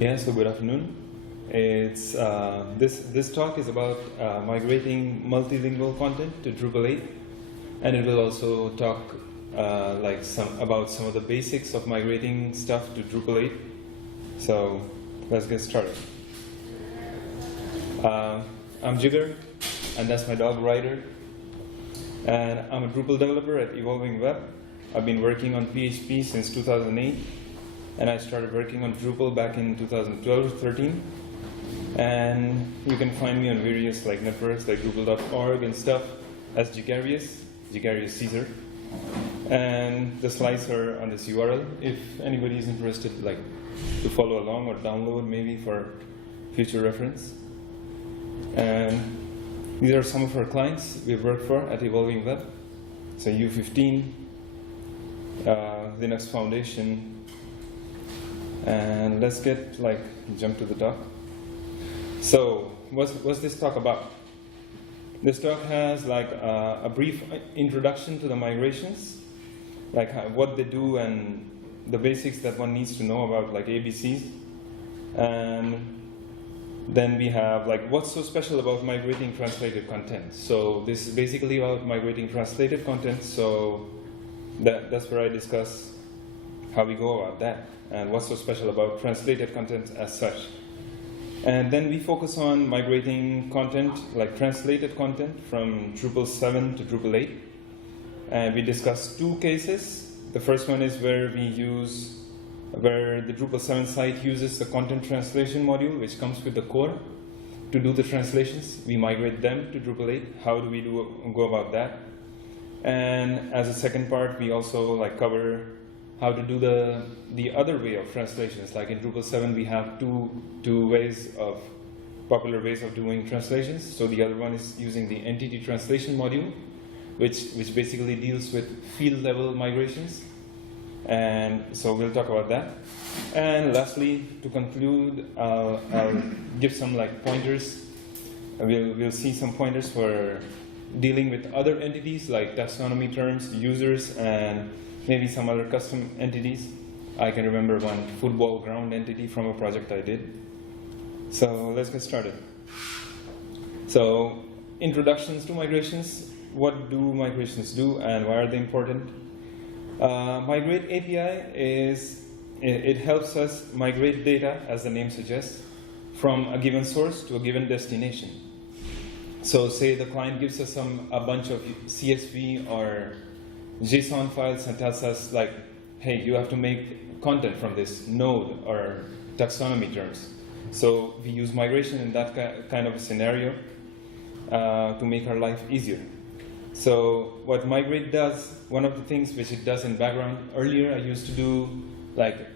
Yeah, so good afternoon. It's this talk is about migrating multilingual content to Drupal 8, and it will also talk about some of the basics of migrating stuff to Drupal 8. So let's get started. I'm Jigar, and that's my dog Ryder. And I'm a Drupal developer at Evolving Web. I've been working on PHP since 2008. And I started working on Drupal back in 2012-13. And you can find me on various networks like Drupal.org and stuff as Jigar Caesar. And the slides are on this URL if anybody is interested to follow along or download maybe for future reference. And these are some of our clients we've worked for at Evolving Web. So U15, Linux Foundation. And let's jump to the talk. So what's this talk about? This talk has a brief introduction to the migrations, what they do and the basics that one needs to know about ABCs. And then we have what's so special about migrating translated content. So this is basically about migrating translated content. So that's where I discuss how we go about that and what's so special about translated content as such. And then we focus on migrating content, translated content from Drupal 7 to Drupal 8. And we discuss two cases. The first one is where the Drupal 7 site uses the content translation module, which comes with the core, to do the translations. We migrate them to Drupal 8. How do we go about that? And as a second part, we also cover how to do the other way of translations. Like in Drupal 7, we have two popular ways of doing translations. So the other one is using the entity translation module, which basically deals with field level migrations. And so we'll talk about that. And lastly, to conclude, I'll give some pointers. We'll see some pointers for dealing with other entities like taxonomy terms, users, and maybe some other custom entities. I can remember one football ground entity from a project I did. So let's get started. So introductions to migrations. What do migrations do and why are they important? Migrate API it helps us migrate data, as the name suggests, from a given source to a given destination. So say the client gives us a bunch of CSV or JSON files and tells us hey, you have to make content from this node or taxonomy terms. So we use migration in that kind of a scenario to make our life easier. So what migrate does, one of the things which it does in background, earlier I used to do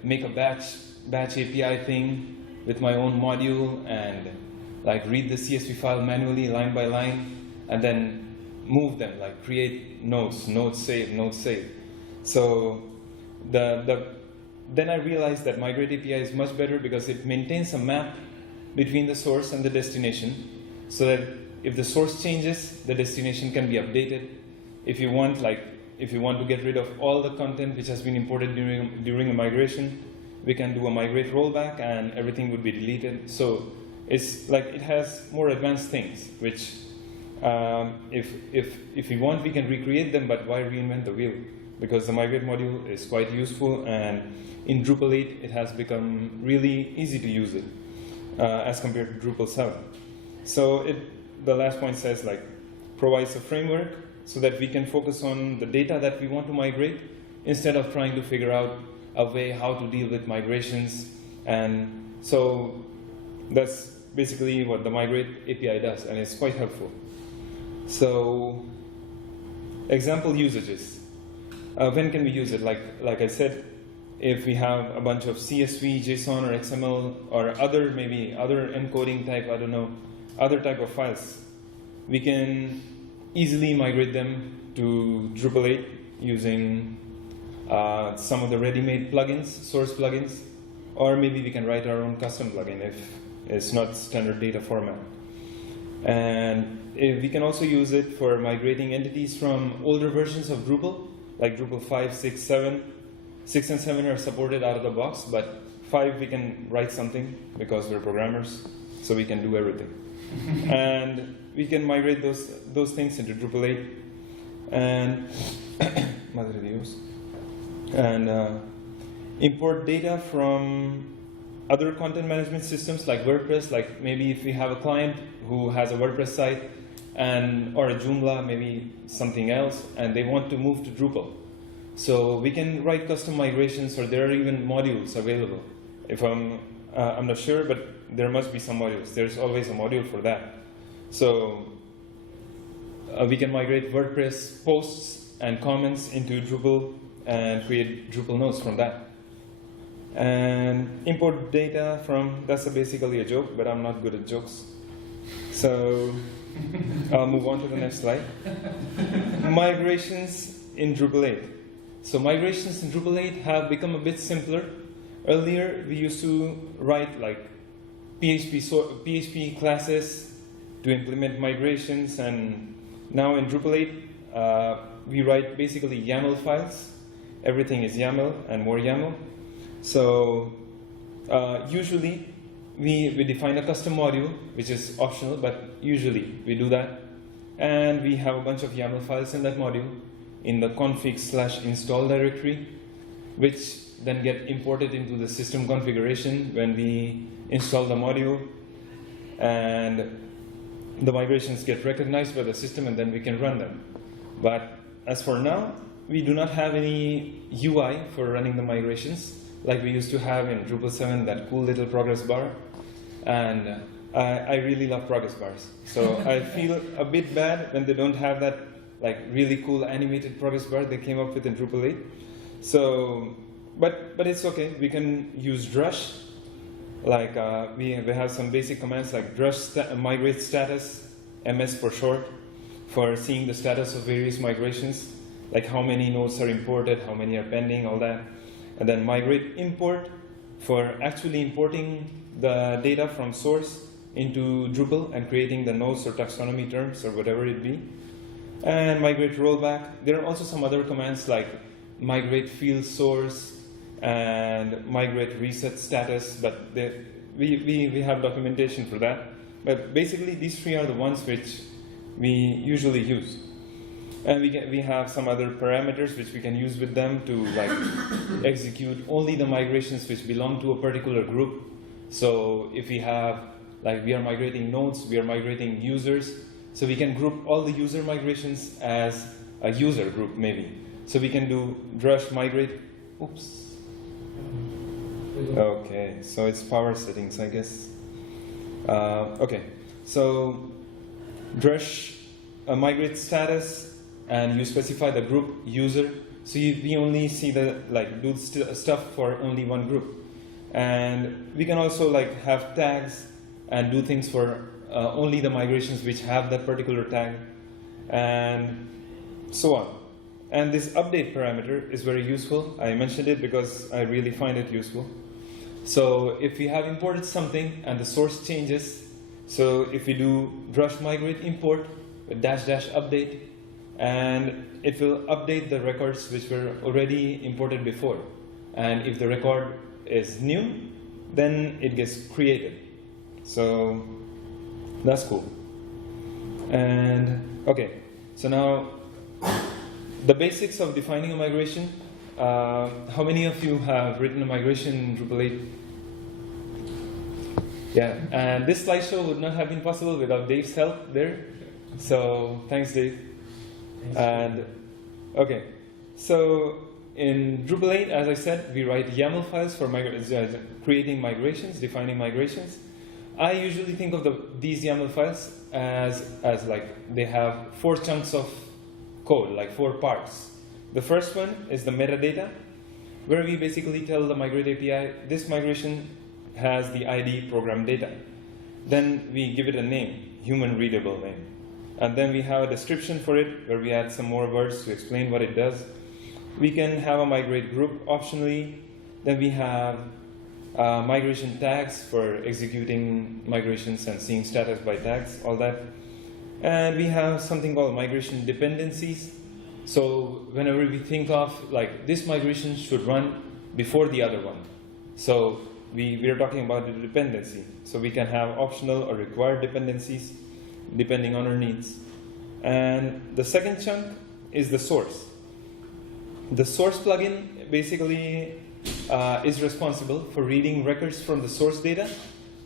make a batch API thing with my own module and read the CSV file manually line by line and then move them, create nodes save. So then I realized that Migrate API is much better because it maintains a map between the source and the destination so that if the source changes, the destination can be updated. If you want to get rid of all the content which has been imported during a migration, we can do a migrate rollback and everything would be deleted. So it's it has more advanced things which if we want, we can recreate them, but why reinvent the wheel? Because the migrate module is quite useful, and in Drupal 8, it has become really easy to use it as compared to Drupal 7. So the last point says provides a framework so that we can focus on the data that we want to migrate instead of trying to figure out a way how to deal with migrations. And so that's basically what the Migrate API does, and it's quite helpful. So, example usages. When can we use it? Like I said, if we have a bunch of CSV, JSON, or XML, or other encoding type, other type of files, we can easily migrate them to Drupal 8 using some of the ready-made plugins, source plugins, or maybe we can write our own custom plugin if it's not standard data format. And we can also use it for migrating entities from older versions of Drupal, like Drupal 5, 6, 7. 6 and 7 are supported out of the box, but 5 we can write something because we're programmers, so we can do everything. And we can migrate those things into Drupal 8 and import data from other content management systems like WordPress. Like maybe if we have a client who has a WordPress site or a Joomla, maybe something else, and they want to move to Drupal. So we can write custom migrations, or there are even modules available. If I'm not sure, but there must be some modules. There's always a module for that. So we can migrate WordPress posts and comments into Drupal and create Drupal nodes from that. And import data from, that's basically a joke, but I'm not good at jokes. So I'll move on to the next slide. Migrations in Drupal 8. So migrations in Drupal 8 have become a bit simpler. Earlier, we used to write like PHP classes to implement migrations, and now in Drupal 8, we write basically YAML files. Everything is YAML and more YAML. So usually, we define a custom module, which is optional, but usually we do that. And we have a bunch of YAML files in that module in the config/install directory, which then get imported into the system configuration when we install the module. And the migrations get recognized by the system, and then we can run them. But as for now, we do not have any UI for running the migrations, like we used to have in Drupal 7, that cool little progress bar. And I really love progress bars. So I feel a bit bad when they don't have that like really cool animated progress bar they came up with in Drupal 8. So, but it's okay. We can use drush. Like we have some basic commands like drush migrate status, MS for short, for seeing the status of various migrations, like how many nodes are imported, how many are pending, all that. And then migrate import for actually importing the data from source into Drupal and creating the nodes or taxonomy terms or whatever it be. And migrate rollback. There are also some other commands like migrate field source and migrate reset status, but we have documentation for that. But basically, these three are the ones which we usually use. And we have some other parameters which we can use with them to like execute only the migrations which belong to a particular group. So if we have, like we are migrating nodes, we are migrating users, so we can group all the user migrations as a user group maybe. So we can do drush migrate, oops. Okay, so it's power settings, I guess. Okay, so drush migrate status, and you specify the group user. So we only see the do stuff for only one group. And we can also have tags and do things for only the migrations which have that particular tag, and so on. And this update parameter is very useful. I mentioned it because I really find it useful. So if we have imported something and the source changes, so if we do drush migrate import with -- update, and it will update the records which were already imported before. And if the record is new, then it gets created. So that's cool. And okay, so now the basics of defining a migration. How many of you have written a migration in Drupal 8? Yeah, and this slideshow would not have been possible without Dave's help there. So thanks, Dave. And okay, so in Drupal 8, as I said, we write YAML files for creating migrations, defining migrations. I usually think of these YAML files as they have 4 chunks of code, like 4 parts. The first one is the metadata, where we basically tell the Migrate API, this migration has the ID program data. Then we give it a name, human readable name. And then we have a description for it, where we add some more words to explain what it does. We can have a migrate group optionally. Then we have migration tags for executing migrations and seeing status by tags, all that. And we have something called migration dependencies. So whenever we think of this migration should run before the other one. So we are talking about the dependency. So we can have optional or required dependencies depending on our needs. And the second chunk is the source. The source plugin basically is responsible for reading records from the source data,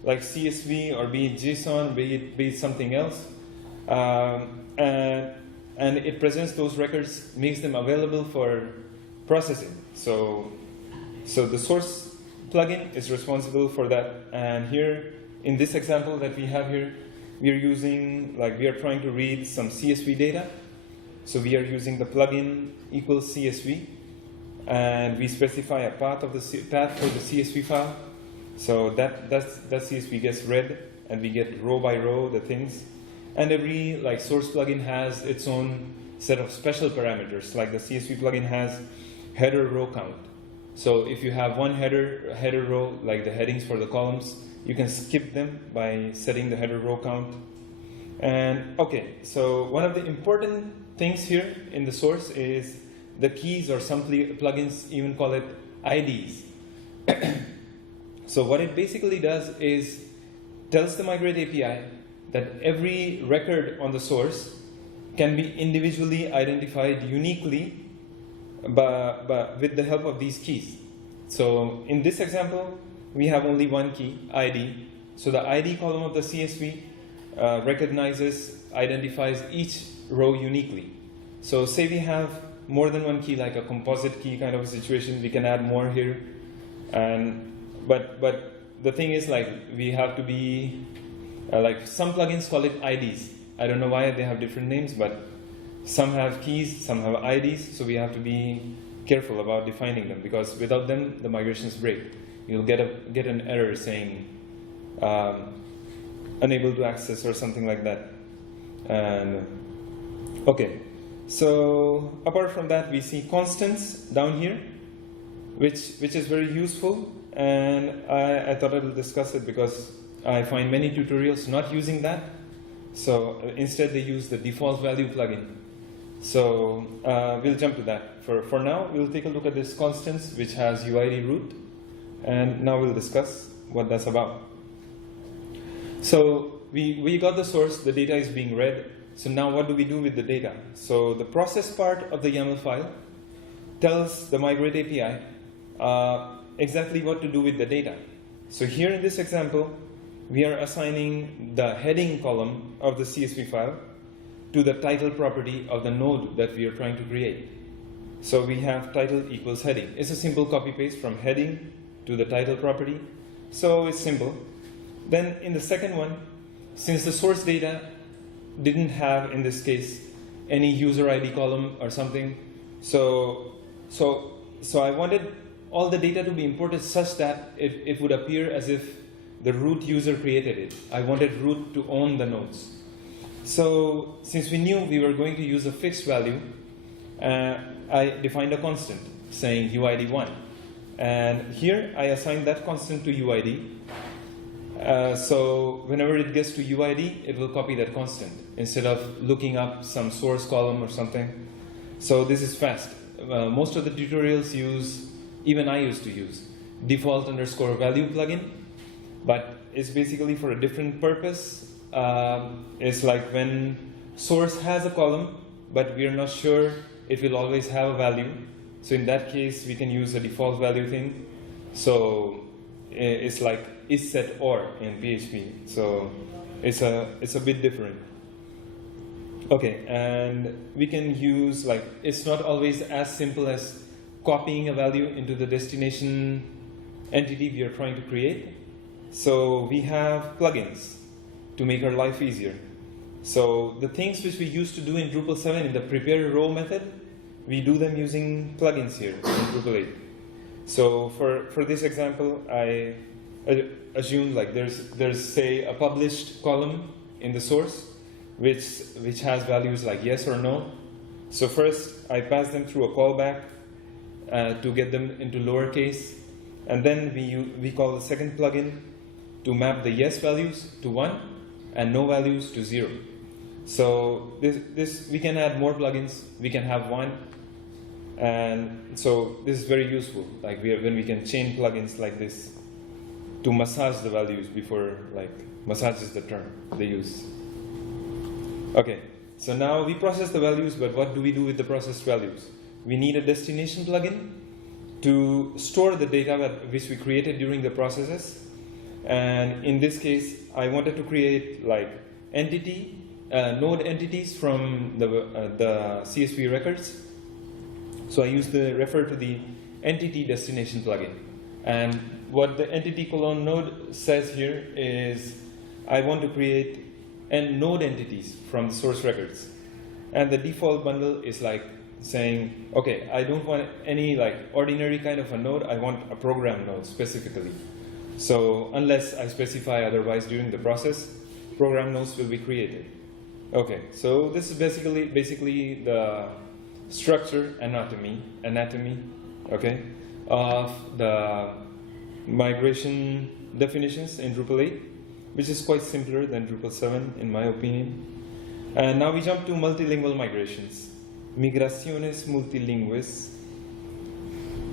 like CSV or be it JSON, be it something else. And it presents those records, makes them available for processing. So the source plugin is responsible for that. And here, in this example that we have here, we are trying to read some CSV data. So we are using the plugin equals CSV, and we specify a path for the CSV file. So that CSV gets read, and we get row by row the things. And every source plugin has its own set of special parameters. Like the CSV plugin has header row count. So if you have one header row, like the headings for the columns, you can skip them by setting the header row count. And okay, so one of the important things here in the source is the keys, or some plugins even call it IDs. So what it basically does is tells the Migrate API that every record on the source can be individually identified uniquely but with the help of these keys. So in this example, we have only one key, ID. So the ID column of the CSV identifies each row uniquely. So say we have more than one key, like a composite key kind of a situation, we can add more here. But the thing is, we have to be, some plugins call it IDs. I don't know why they have different names, but some have keys, some have IDs, so we have to be careful about defining them, because without them, the migrations break. You'll get an error saying unable to access or something like that. And okay, so apart from that, we see constants down here, which is very useful, and I thought I will discuss it because I find many tutorials not using that. So instead, they use the default value plugin. So we'll jump to that. For now, we'll take a look at this constants, which has UID root, and now we'll discuss what that's about. So we got the source, the data is being read. So now what do we do with the data? So the process part of the YAML file tells the Migrate API exactly what to do with the data. So here in this example, we are assigning the heading column of the CSV file to the title property of the node that we are trying to create. So we have title equals heading. It's a simple copy paste from heading to the title property. So it's simple. Then in the second one, since the source data didn't have, in this case, any user ID column or something, so I wanted all the data to be imported such that it would appear as if the root user created it. I wanted root to own the nodes. So since we knew we were going to use a fixed value, I defined a constant saying UID1. And here I assigned that constant to UID. So whenever it gets to UID, it will copy that constant instead of looking up some source column or something. So this is fast. Most of the tutorials use, even I used to use, default underscore value plugin, but it's basically for a different purpose. It's like when source has a column, but we are not sure it will always have a value. So in that case, we can use a default value thing. So it's like is set or in PHP. So it's a bit different. Okay, and we can use, it's not always as simple as copying a value into the destination entity we are trying to create. So we have plugins to make our life easier. So the things which we used to do in Drupal 7 in the prepare row method, we do them using plugins here in Drupal 8. So for this example, I assume there's say a published column in the source which has values like yes or no. So first I pass them through a callback to get them into lowercase, and then we call the second plugin to map the yes values to 1 and no values to 0. So this we can add more plugins. We can have one, and so this is very useful. When we can chain plugins like this. to massage the values before, like, massage is the term they use. Okay, so now we process the values, but what do we do with the processed values? We need a destination plugin to store the data which we created during the processes. And in this case, I wanted to create like node entities from the CSV records. So I used the refer to the entity destination plugin. And what the entity colon node says here is I want to create node entities from the source records. And the default bundle is like saying, okay, I don't want any like ordinary kind of a node, I want a program node specifically. So unless I specify otherwise during the process, program nodes will be created. Okay, so this is basically the structure anatomy, okay, of the migration definitions in Drupal 8, which is quite simpler than Drupal 7 in my opinion. And now we jump to multilingual migrations. Migraciones multilingües.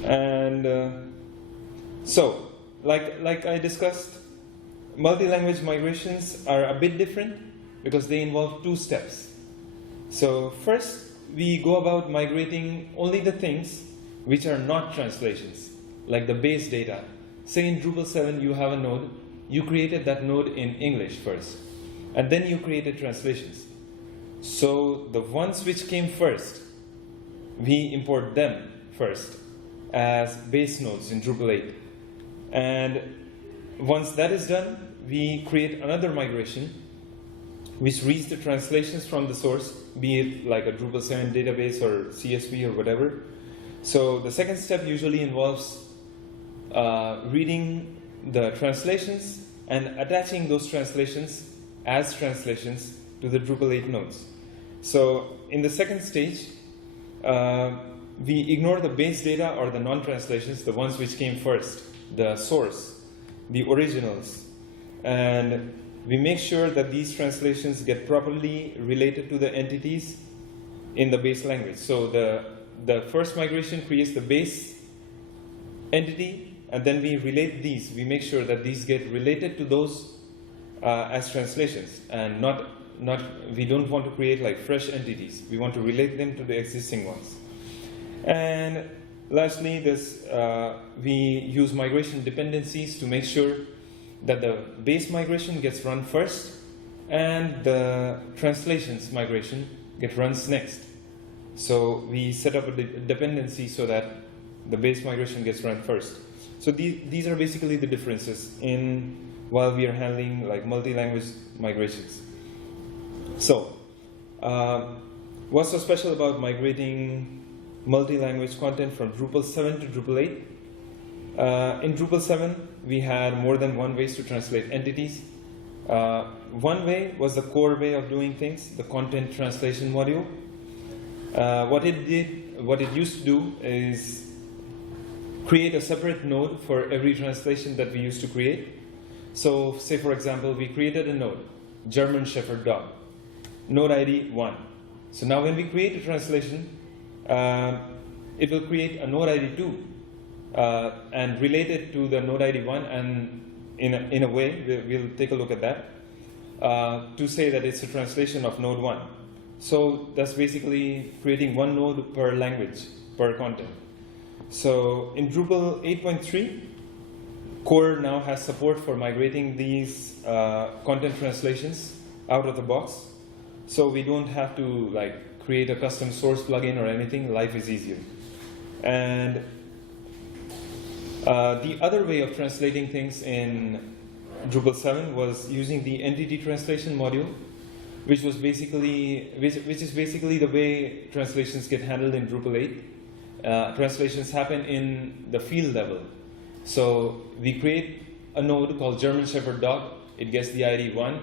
And so, like I discussed, multi-language migrations are a bit different because they involve two steps. So first, we go about migrating only the things which are not translations, like the base data. Say in Drupal 7 you have a node, you created that node in English first, and then you created translations. So the ones which came first, we import them first as base nodes in Drupal 8. And once that is done, we create another migration which reads the translations from the source, be it like a Drupal 7 database or CSV or whatever. So the second step usually involves reading the translations and attaching those translations as translations to the Drupal 8 nodes. So in the second stage, we ignore the base data or the non-translations, the ones which came first, the source, the originals, and we make sure that these translations get properly related to the entities in the base language. So the first migration creates the base entity, and then we relate these. We make sure that these get related to those as translations, and we don't want to create like fresh entities. We want to relate them to the existing ones. And lastly, we use migration dependencies to make sure that the base migration gets run first and the translations migration runs next. So we set up a dependency so that the base migration gets run first. So these are basically the differences while we are handling like multi-language migrations. So what's so special about migrating multi-language content from Drupal 7 to Drupal 8? In Drupal 7, we had more than one ways to translate entities. One way was the core way of doing things, the content translation module. What it used to do is create a separate node for every translation that we used to create. So say for example, we created a node, German Shepherd Dog, node ID 1. So now when we create a translation, it will create a node ID 2 and relate it to the node ID 1, and in a way, we'll take a look at that, to say that it's a translation of node 1. So that's basically creating one node per language, per content. So in Drupal 8.3, core now has support for migrating these content translations out of the box. So we don't have to like create a custom source plugin or anything. Life is easier. And the other way of translating things in Drupal 7 was using the entity translation module, which is basically the way translations get handled in Drupal 8. Translations happen in the field level. So we create a node called German Shepherd Dog. It gets the ID 1.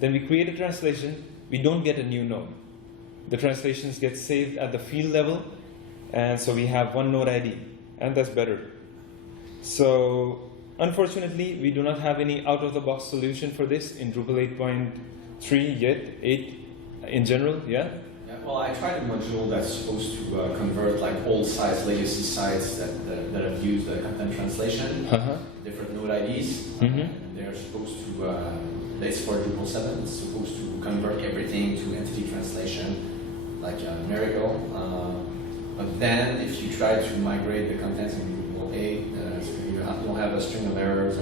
Then we create a translation. We don't get a new node. The translations get saved at the field level, and so we have one node ID, and that's better. So unfortunately, we do not have any out-of-the-box solution for this in Drupal 8.3 yet, 8 in general, yeah? Well, I tried a module that's supposed to convert like old sites, legacy sites that have used the content translation, different node IDs. They're supposed to, that's for Drupal 7, it's supposed to convert everything to entity translation, like a miracle. But then if you try to migrate the contents in Drupal 8, you'll have a string of errors,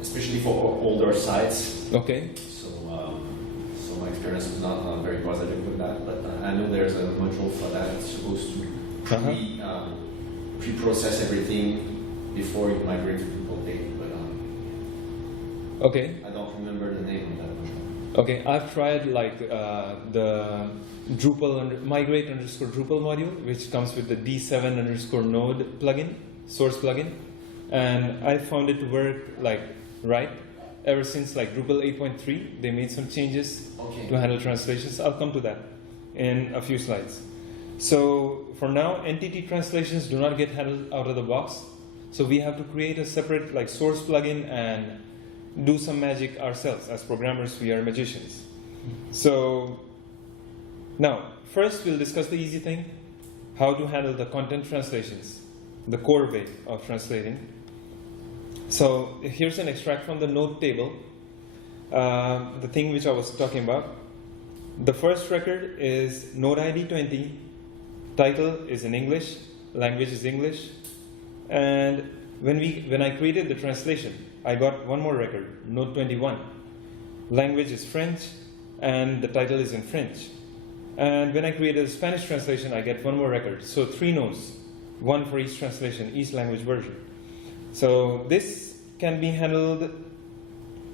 especially for older sites. Okay. So my experience was not very positive with that, but I know there's a module for that. It's supposed to pre-process everything before you migrate to Drupal 8, but okay. I don't remember the name of that module. Okay, I've tried like the Drupal migrate _ Drupal module, which comes with the D7 _ node plugin, source plugin, and I found it to work like right. Ever since like Drupal 8.3, they made some changes to handle translations. I'll come to that in a few slides. So for now, entity translations do not get handled out of the box. So we have to create a separate like source plugin and do some magic ourselves. As programmers, we are magicians. So now, first we'll discuss the easy thing, how to handle the content translations, the core way of translating. So here's an extract from the node table, the thing which I was talking about. The first record is node ID 20, title is in English, language is English, and when I created the translation, I got one more record, node 21. Language is French, and the title is in French. And when I created a Spanish translation, I get one more record. So 3 nodes, one for each translation, each language version. So this can be handled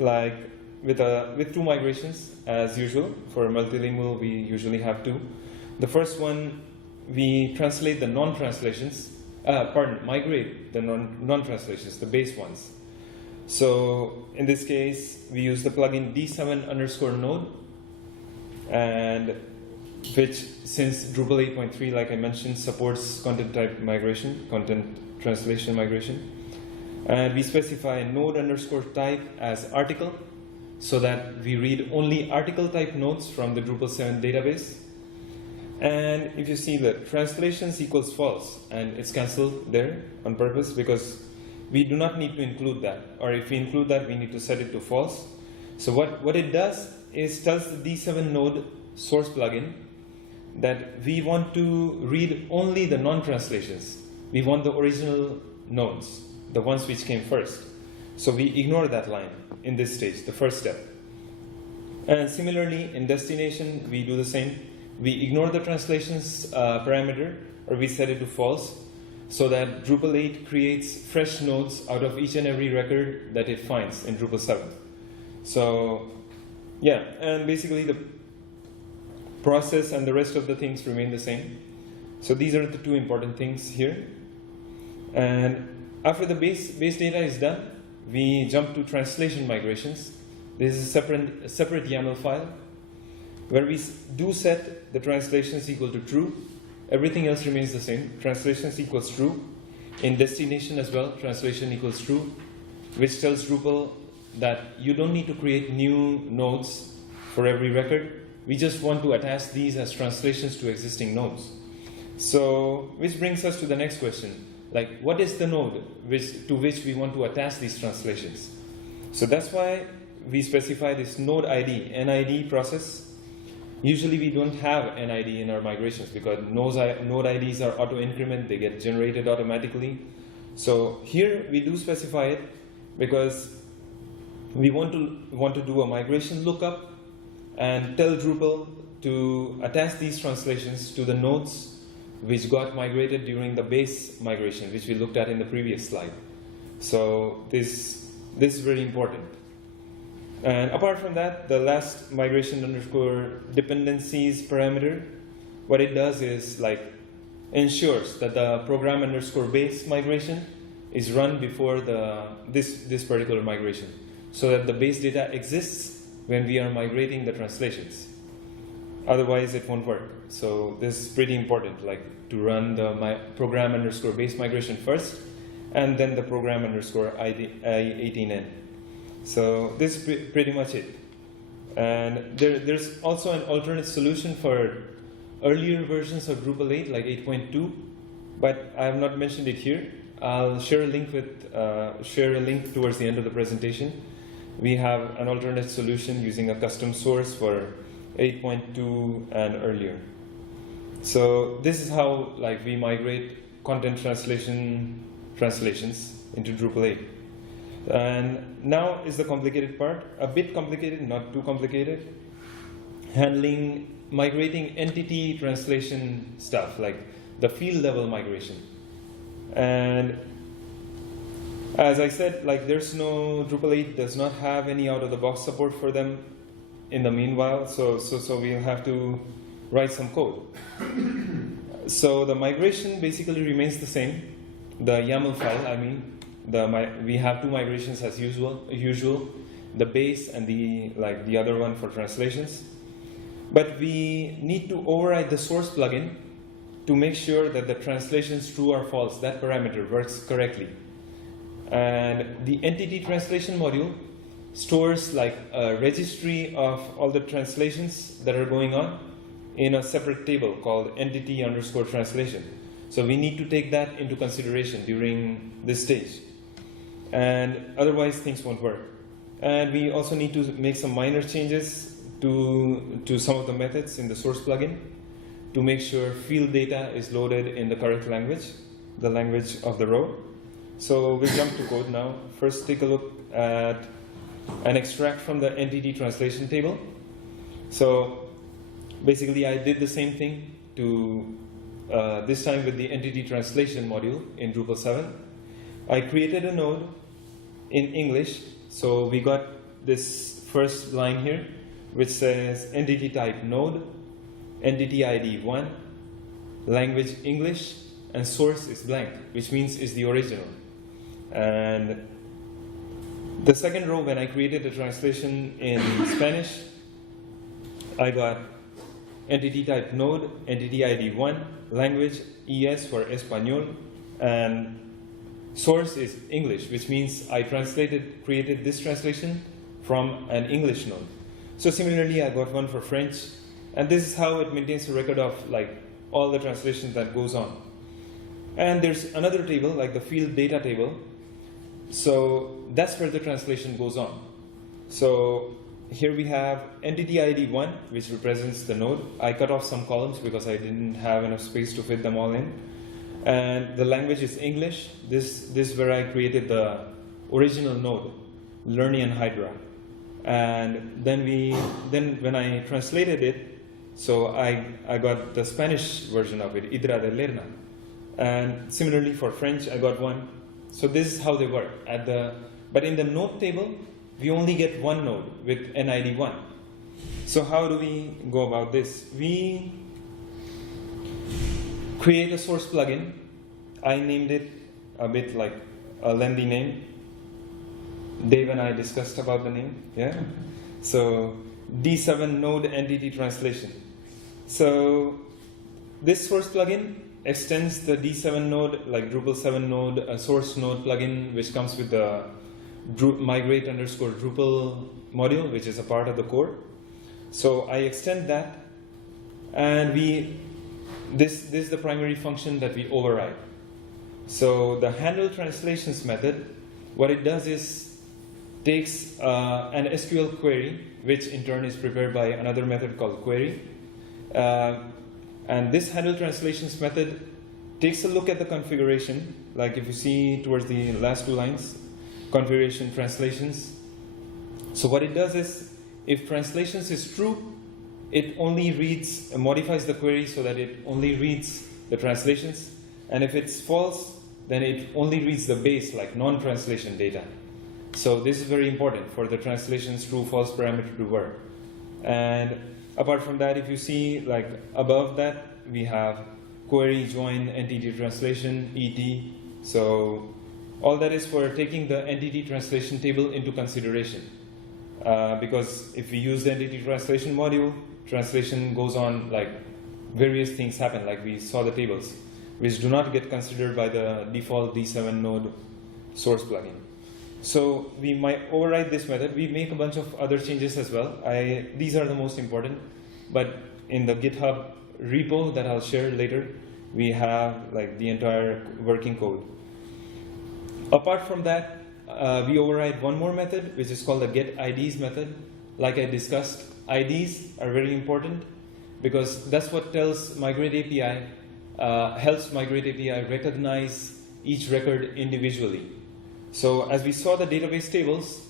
like with 2 migrations as usual. For multilingual, we usually have 2. The first one, we translate the non-translations, migrate the non-translations, the base ones. So in this case, we use the plugin D7 _ node, and which, since Drupal 8.3, like I mentioned, supports content type migration, content translation migration. And we specify node _ type as article, so that we read only article type nodes from the Drupal 7 database. And if you see the translations equals false, and it's cancelled there on purpose because we do not need to include that. Or if we include that, we need to set it to false. So what it does is tells the D7 node source plugin that we want to read only the non-translations. We want the original nodes, the ones which came first. So we ignore that line in this stage, the first step. And similarly, in destination, we do the same. We ignore the translations parameter, or we set it to false, so that Drupal 8 creates fresh nodes out of each and every record that it finds in Drupal 7. So yeah, and basically the process and the rest of the things remain the same. So these are the 2 important things here. And after the base data is done, we jump to translation migrations. This is a separate YAML file where we do set the translations equal to true. Everything else remains the same. Translations equals true. In destination as well, translation equals true, which tells Drupal that you don't need to create new nodes for every record. We just want to attach these as translations to existing nodes. So, which brings us to the next question. Like, what is the node to which we want to attach these translations? So that's why we specify this node ID, NID process. Usually we don't have NID in our migrations because node IDs are auto-increment, they get generated automatically. So here we do specify it because we want to do a migration lookup and tell Drupal to attach these translations to the nodes which got migrated during the base migration, which we looked at in the previous slide. So this is very important. And apart from that, the last migration _ dependencies parameter, what it does is like ensures that the program _ base migration is run before this particular migration, so that the base data exists when we are migrating the translations. Otherwise, it won't work. So this is pretty important, like to run the program _ base migration first, and then the program _ I18N. So this is pretty much it. And there's also an alternate solution for earlier versions of Drupal 8, like 8.2, but I have not mentioned it here. I'll share a link towards the end of the presentation. We have an alternate solution using a custom source for 8.2 and earlier. So this is how we migrate content translations into Drupal 8. And now is the complicated part, a bit complicated, not too complicated. Migrating entity translation stuff, like the field level migration. And as I said, there's no, Drupal 8 does not have any out-of-the-box support for them in the meanwhile, so we'll have to write some code. So the migration basically remains the same. The YAML file, we have two migrations as usual, the base and the other one for translations. But we need to override the source plugin to make sure that the translations true or false, that parameter works correctly. And the entity translation module stores a registry of all the translations that are going on in a separate table called entity_translation. So we need to take that into consideration during this stage. And otherwise things won't work. And we also need to make some minor changes to some of the methods in the source plugin to make sure field data is loaded in the correct language, the language of the row. So we'll jump to code now. First, take a look at an extract from the entity translation table. So basically, I did the same thing to this time with the entity translation module in Drupal 7. I created a node in English. So we got this first line here, which says entity type node, entity ID 1, language English, and source is blank, which means is the original. And the second row, when I created the translation in Spanish, I got entity type node, entity ID 1, language ES for Español, and source is English, which means I created this translation from an English node. So similarly, I got one for French, and this is how it maintains a record of all the translations that goes on. And there's another table, the field data table. So that's where the translation goes on. So here we have entity ID 1, which represents the node. I cut off some columns because I didn't have enough space to fit them all in. And the language is English. This is where I created the original node, Lernian Hydra. And then when I translated it, so I got the Spanish version of it, Hydra de Lerna. And similarly for French, I got one. So this is how they work. But in the node table, we only get one node with NID 1. So how do we go about this? We create a source plugin. I named it a bit like a lengthy name. Dave and I discussed about the name. Yeah. So D7 node entity translation. So this source plugin extends the D7 node, Drupal 7 node, a source node plugin, which comes with the migrate_Drupal module, which is a part of the core. So I extend that, and this is the primary function that we override. So the handle translations method, what it does is takes an SQL query, which in turn is prepared by another method called query. And this handle translations method takes a look at the configuration, like if you see towards the last two lines, configuration translations. So what it does is, if translations is true, it only modifies the query so that it only reads the translations. And if it's false, then it only reads the base, non-translation data. So this is very important for the translations true-false parameter to work. And apart from that, if you see above that, we have query join entity translation, ET. So all that is for taking the entity translation table into consideration. Because if we use the entity translation module, translation goes on, various things happen, we saw the tables, which do not get considered by the default D7 node source plugin. So we might override this method. We make a bunch of other changes as well. These are the most important, but in the GitHub repo that I'll share later, we have the entire working code. Apart from that, we override one more method, which is called the get IDs method. Like I discussed, IDs are very important because that's what tells Migrate API, helps Migrate API recognize each record individually. So as we saw the database tables,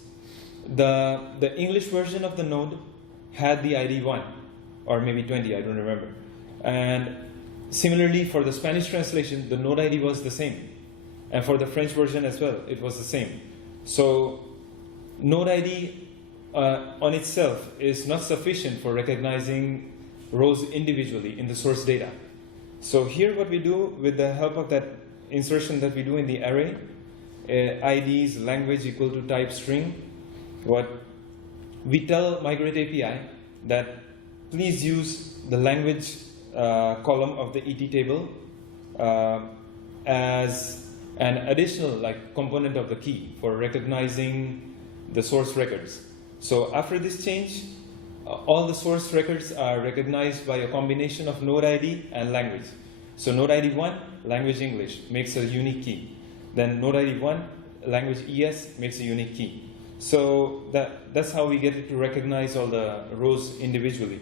the English version of the node had the ID 1, or maybe 20, I don't remember. And similarly, for the Spanish translation, the node ID was the same. And for the French version as well, it was the same. So node ID on itself is not sufficient for recognizing rows individually in the source data. So here what we do with the help of that insertion that we do in the array, IDs language equal to type string, what we tell Migrate API that please use the language column of the ET table as an additional component of the key for recognizing the source records. So after this change, all the source records are recognized by a combination of node ID and language. So node ID 1, language English, makes a unique key. Then node ID 1, language ES, makes a unique key. So that's how we get it to recognize all the rows individually.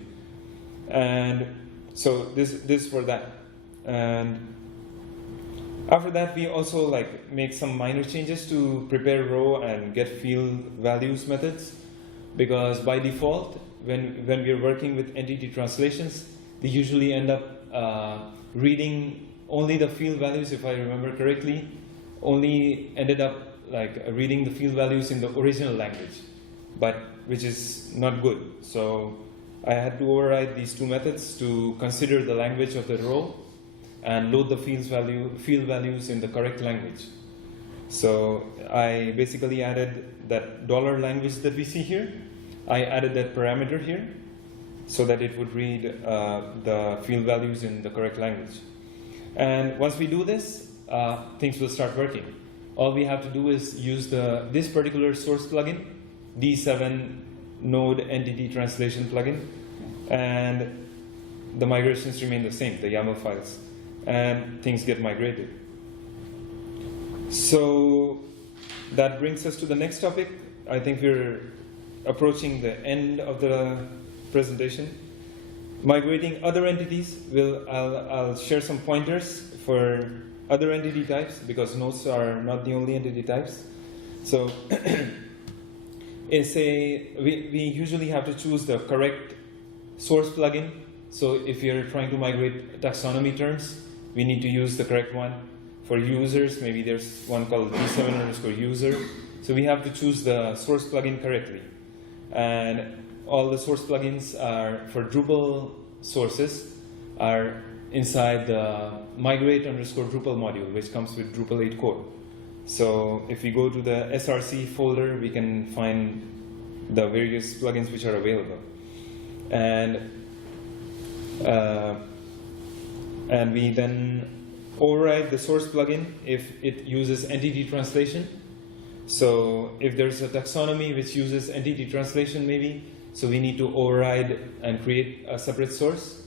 And so this for that. And after that, we also make some minor changes to prepare row and get field values methods, because by default, when we are working with entity translations, they usually end up reading only the field values, if I remember correctly, only ended up reading the field values in the original language, but which is not good. So I had to override these two methods to consider the language of the row and load the field values in the correct language. So I basically added that $language that we see here. I added that parameter here so that it would read the field values in the correct language. And once we do this, things will start working. All we have to do is use this particular source plugin, D7 node entity translation plugin, and the migrations remain the same, the YAML files, and things get migrated. So that brings us to the next topic. I think we're approaching the end of the presentation. Migrating other entities. I'll share some pointers for other entity types, because nodes are not the only entity types. So we usually have to choose the correct source plugin. So if you're trying to migrate taxonomy terms, we need to use the correct one. For users, maybe there's one called D7_user. So we have to choose the source plugin correctly. And all the source plugins are for Drupal sources are inside the migrate_Drupal module, which comes with Drupal 8 core. So if we go to the SRC folder, we can find the various plugins which are available. And we then override the source plugin if it uses entity translation. So if there's a taxonomy which uses entity translation maybe, so we need to override and create a separate source.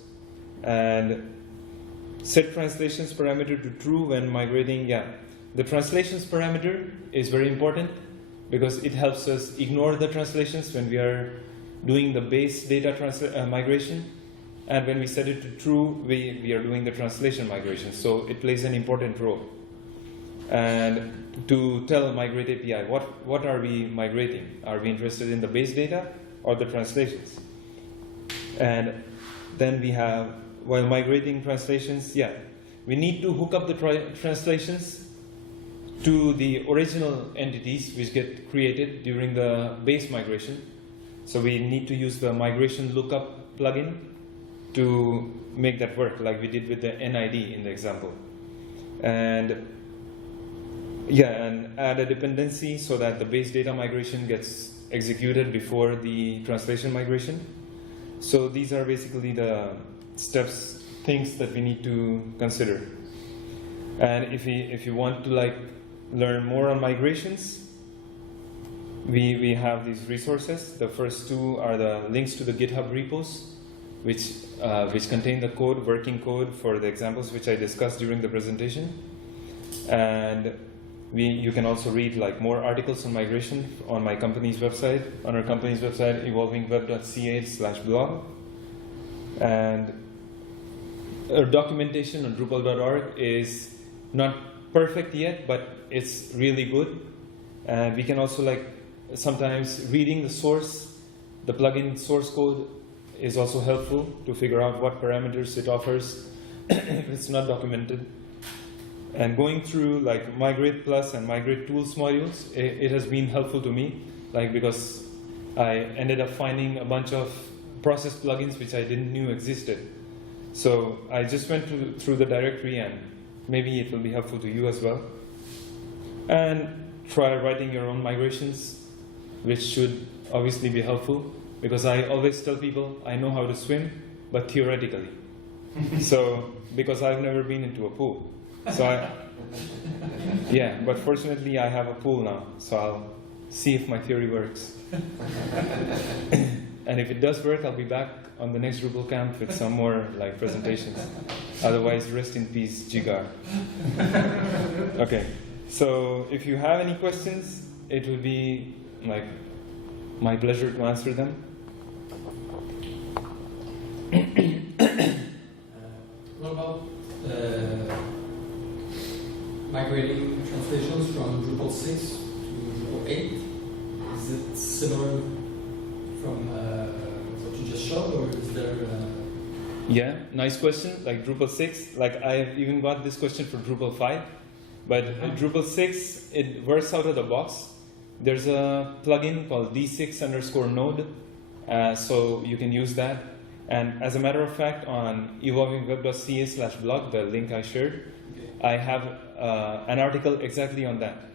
And set translations parameter to true when migrating. Yeah, the translations parameter is very important because it helps us ignore the translations when we are doing the base data migration. And when we set it to true, we are doing the translation migration. So it plays an important role. And to tell Migrate API, what are we migrating? Are we interested in the base data or the translations? And then we have, while migrating translations, we need to hook up the translations to the original entities which get created during the base migration. So we need to use the migration lookup plugin to make that work, like we did with the NID in the example. And and add a dependency so that the base data migration gets executed before the translation migration. So these are basically the steps, things that we need to consider. And if you want to learn more on migrations, we have these resources. The first two are the links to the GitHub repos, which contain the code, working code for the examples which I discussed during the presentation. And You can also read like more articles on migration on my company's website, on our company's website, evolvingweb.ca/blog. And our documentation on Drupal.org is not perfect yet, but it's really good. And we can also like sometimes reading the source, the plugin source code is also helpful to figure out what parameters it offers if it's not documented. And going through like Migrate Plus and Migrate Tools modules, it has been helpful to me, like because I ended up finding a bunch of process plugins which I didn't know existed. So I just went through the directory, and maybe it will be helpful to you as well. And try writing your own migrations, which should obviously be helpful, because I always tell people I know how to swim, but theoretically. So, because I've never been into a pool. So yeah, but fortunately I have a pool now, so I'll see if my theory works. And if it does work, I'll be back on the next Drupal camp with some more like presentations. Otherwise, rest in peace, Jigar. Okay, so if you have any questions, it will be like my pleasure to answer them. What about migrating translations from Drupal 6 to Drupal 8? Is it similar from what you just showed, or is there? Yeah, nice question. Like Drupal 6, like I've even got this question for Drupal 5, but Drupal 6, it works out of the box. There's a plugin called d6_node, so you can use that. And as a matter of fact, on evolvingweb.ca/blog, the link I shared, I have an article exactly on that.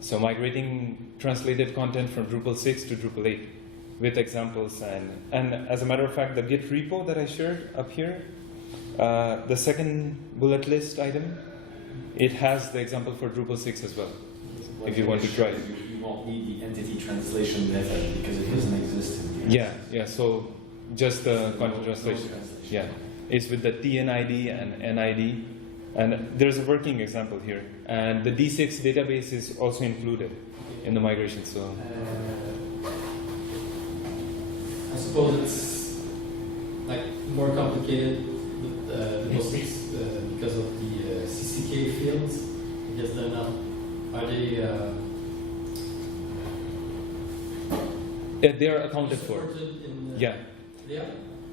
So migrating translated content from Drupal 6 to Drupal 8 with examples. And as a matter of fact, the Git repo that I shared up here, the second bullet list item, it has the example for Drupal 6 as well, if you want to try it. You won't need the entity translation method because it doesn't exist. Yeah, so just the content translation. Yeah, it's with the TNID and NID. And there's a working example here. And the D6 database is also included in the migration. So I suppose it's like more complicated with the basics because of the CCK fields. Because they're not, are they? they are accounted for. In, Yeah. Yeah.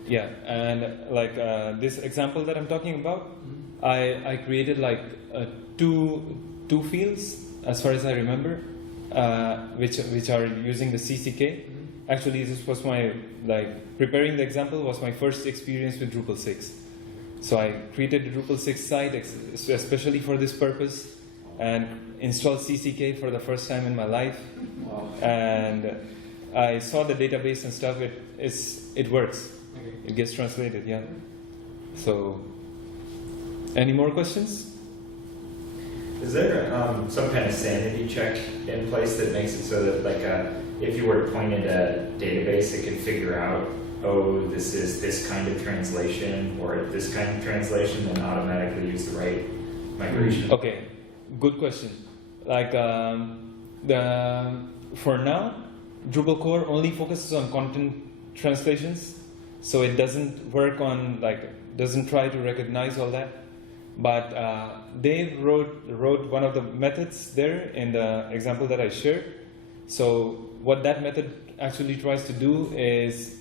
Yeah, and like this example that I'm talking about, I created like two fields as far as I remember, which are using the CCK. Actually, this was my preparing the example was my first experience with Drupal 6. So I created the Drupal 6 site especially for this purpose, and installed CCK for the first time in my life. Wow. And I saw the database and stuff. It works. Okay. It gets translated, yeah. So, any more questions? Is there some kind of sanity check in place that makes it so that, like, if you were to point at a database, it could figure out, oh, this is this kind of translation or this kind of translation, and automatically use the right migration? Okay, good question. Like, for now, Drupal core only focuses on content translations, so it doesn't work on doesn't try to recognize all that. But Dave wrote one of the methods there in the example that I shared. So what that method actually tries to do is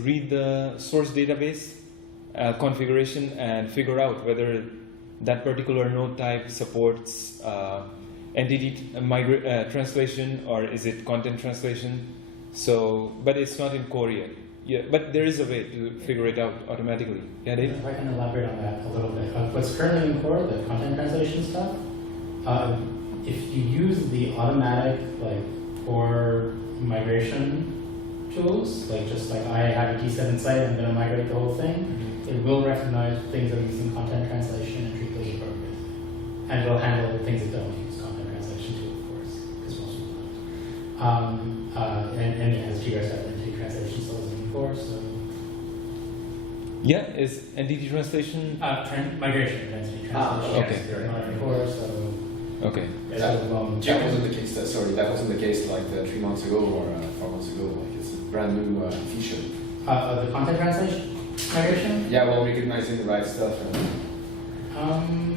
read the source database configuration and figure out whether that particular node type supports entity translation, or is it content translation. So, but it's not in core yet. Yeah, but there is a way to figure it out automatically. Yeah, Dave? If I can elaborate on that a little bit. What's currently in core, the content translation stuff, if you use the automatic core migration tools, just like I have a D7 site, I'm going to migrate the whole thing, it will recognize things that are using content translation and treat those appropriately. And it will handle things that don't use content translation too, of course, because most people don't. And as Jigar said, entity translation still isn't in core, so. Yeah, is entity translation? Migration, translation. okay. Not core, so. Okay. So, That wasn't the case. That wasn't the case like 3 months ago or 4 months ago. Like it's a brand new feature. the content translation migration. Yeah, well, recognizing the right stuff.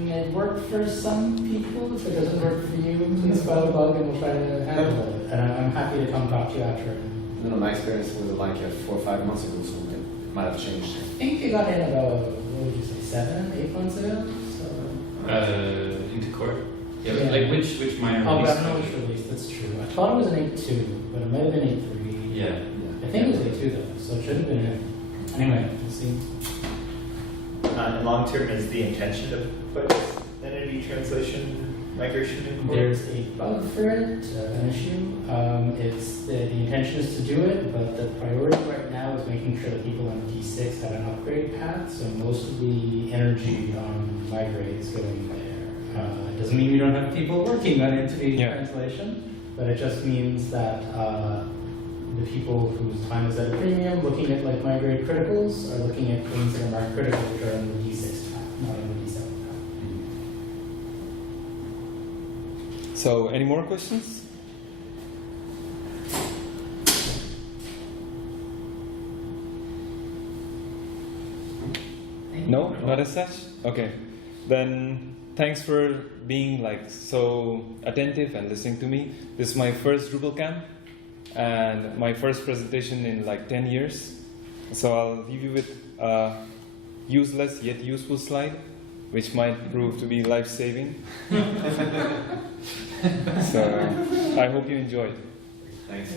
It worked for some people. If it doesn't work for you, please file a bug and we'll try to handle it. And I'm happy to come talk to you after. No, my experience was like 4 or 5 months ago, so it might have changed. I think it got in about, what would you say, 7, 8 months ago? So. Into court? Yeah, Yeah. like which minor Oh, release? but I know which release, that's true. I thought it was an 8.2, but it might have been 8.3. Yeah. I think it was 8.2 though, so it should have been it. Anyway, we'll see. In long term, is the intention to put entity translation migration in core? There's a bug for it, an issue. The intention is to do it, but the priority right now is making sure that people on D6 have an upgrade path, so most of the energy on migrate is going there. It doesn't mean we don't have people working on entity translation, but it just means that the people whose time is at a premium looking at like migrate criticals are looking at things that are marked critical, which are on the D6 path, not on the D7 path. So, any more questions? No, not as such. Okay, then thanks for being like so attentive and listening to me. This is my first Drupal camp and my first presentation in like 10 years. So I'll leave you with a useless yet useful slide, which might prove to be life-saving. So I hope you enjoyed. Thanks.